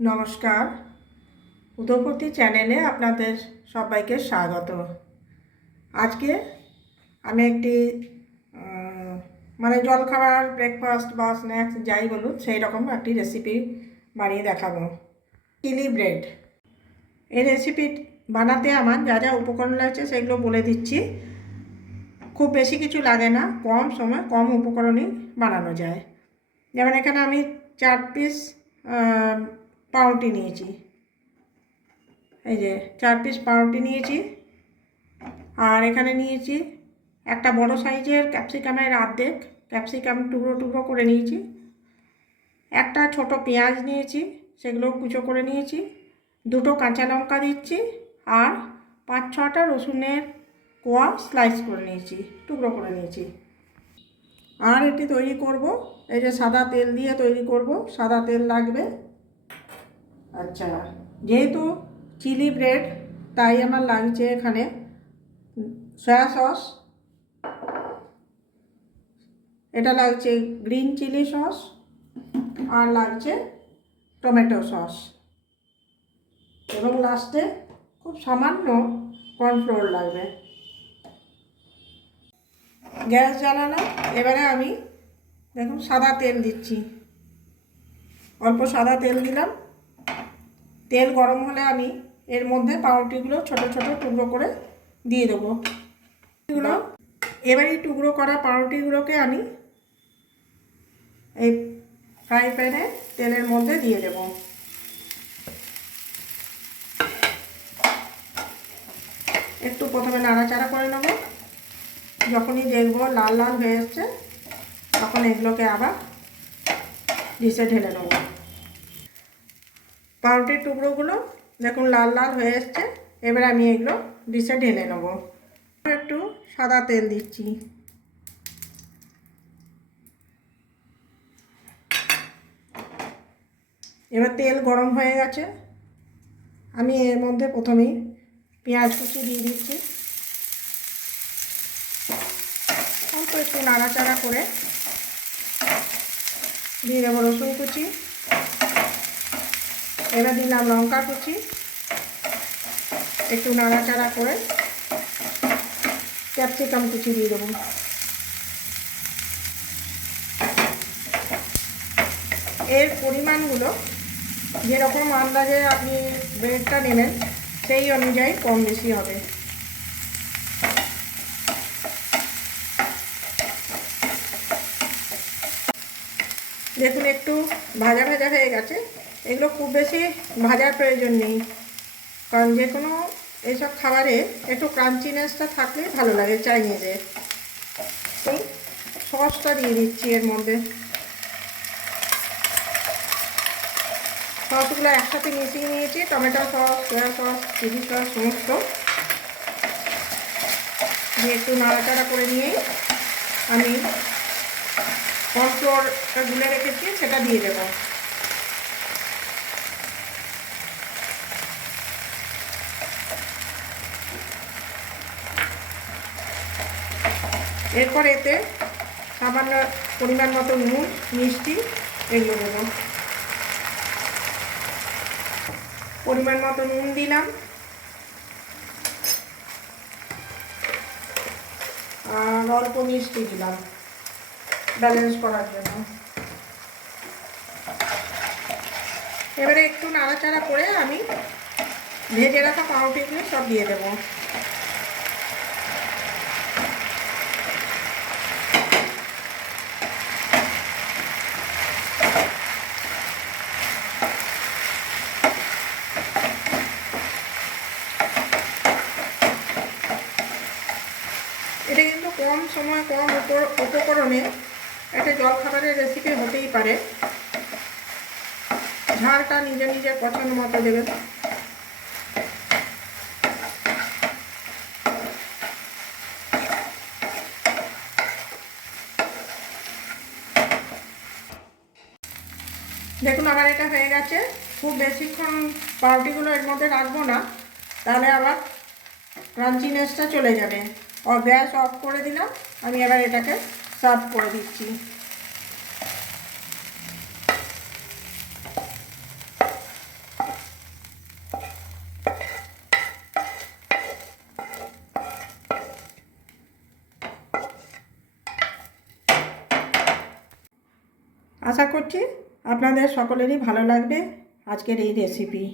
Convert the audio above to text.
নমস্কার, উদয়পতি চ্যানেলে আপনাদের সবাইকে স্বাগত। আজকে আমি একটি জলখাবার, ব্রেকফাস্ট বা স্ন্যাক্স যাই বলুন সেই রকম একটি রেসিপি বানিয়ে দেখাবো। Chilli bread. এই রেসিপি বানাতে আমার যা যা উপকরণ লাগছে সেগুলো বলে দিচ্ছি। খুব বেশি কিছু লাগে না, কম সময় কম উপকরণেই বানানো যায়। যেমন এখানে আমি 4 পিস পাউরুটি নিয়েছি। এই যে 4 পিস পাউরুটি নিয়েছি। আর এখানে নিয়েছি একটা বড় সাইজের ক্যাপসিকামের অর্ধেক ক্যাপসিকাম টুকরো টুকরো করে নিয়েছি। একটা ছোট পেঁয়াজ নিয়েছি, সেগুলো কুচো করে নিয়েছি। 2টো কাঁচা লঙ্কা দিচ্ছি। আর 5-6টা রসুনের কোয়া স্লাইস করে নিয়েছি, টুকরো করে নিয়েছি। আর এটি তৈরি করব, এই যে সাদা তেল দিয়ে তৈরি করব, সাদা তেল লাগবে। আচ্ছা, যেহেতু চিলি ব্রেড তাই আমার লাগছে এখানে সয়া সস, এটা লাগছে গ্রিন চিলি সস, আর লাগছে টমেটো সস, এবং লাস্টে খুব সামান্য কর্নফ্লোর লাগবে। গ্যাস জ্বালানো। এবারে আমি দেখুন সাদা তেল দিচ্ছি, অল্প সাদা তেল দিলাম। তেল গরম হলে আমি এর মধ্যে পাউরুটিগুলো ছোট ছোট টুকরো করে দিয়ে দেবো। এবার এই টুকরো করা পাউরুটিগুলোকে আমি এই ফ্রাই প্যানে তেলের মধ্যে দিয়ে দেব। একটু প্রথমে নাড়াচাড়া করে নেব। যখনই দেখব লাল লাল হয়ে যাচ্ছে তখন এগুলোকে আবার ডিশে ঢেলে নেব। পাউরুটির টুকরোগুলো দেখুন লাল লাল হয়ে এসছে। এবার আমি এগুলো ডিশে ঢেলে নেব। একটু সাদা তেল দিচ্ছি। এবার তেল গরম হয়ে গেছে, আমি এর মধ্যে প্রথমেই পেঁয়াজ কুচি দিয়ে দিচ্ছি। অল্প একটু নাড়াচাড়া করে দিয়ে দেবো রসুন কুচি। এবার দিলাম লঙ্কা কুচি। একটু নাড়াচাড়া করে ক্যাপসিকাম কুচি দিয়ে দেবো। এর পরিমাণগুলো যেরকম আন্দাজে আপনি ব্রেডটা নেবেন সেই অনুযায়ী কম বেশি হবে। দেখুন একটু ভাজা ভাজা হয়ে গেছে। এগুলো খুব বেশি ভাজার প্রয়োজন নেই, কারণ যে কোনো এইসব খাবারে একটু ক্রাঞ্চিনেসটা থাকলে ভালো লাগে চাইনিজে। এই সসটা দিয়ে দিচ্ছি এর মধ্যে। সসগুলো একসাথে মিশিয়ে নিয়েছি, tomato sauce, soya sauce, chilli sauce সমস্ত দিয়ে একটু নাড়াচাড়া করে নিয়েই আমি কর্নফ্লোরটা গুলে রেখেছি সেটা দিয়ে দেবো। এরপর এতে সামান্য পরিমাণ মতো নুন, মিষ্টি এগুলো দেবো। পরিমাণ মতো নুন দিলাম, আর অল্প মিষ্টি দিলাম ব্যালেন্স করার জন্য। এবারে একটু নাড়াচাড়া করে আমি ভেজে রাখা পাউরুটিগুলো সব দিয়ে দেবো। এটা কিন্তু কম সময় কম উপকরণে একটা জলখাবারের রেসিপি হতেই পারে। ঝালটা নিজের নিজের পছন্দ মতো দেবেন। দেখুন আবার এটা হয়ে গেছে। খুব বেশিক্ষণ পাউরুটিগুলো এর মধ্যে রাখবো না, তাহলে আবার ক্রাঞ্চিনেসটা চলে যাবে। গ্যাস অফ করে দিলাম। আমি এবার এটাকে সার্ভ করে দিচ্ছি। আশা করছি আপনাদের সকলেরই ভালো লাগবে আজকের এই রেসিপি।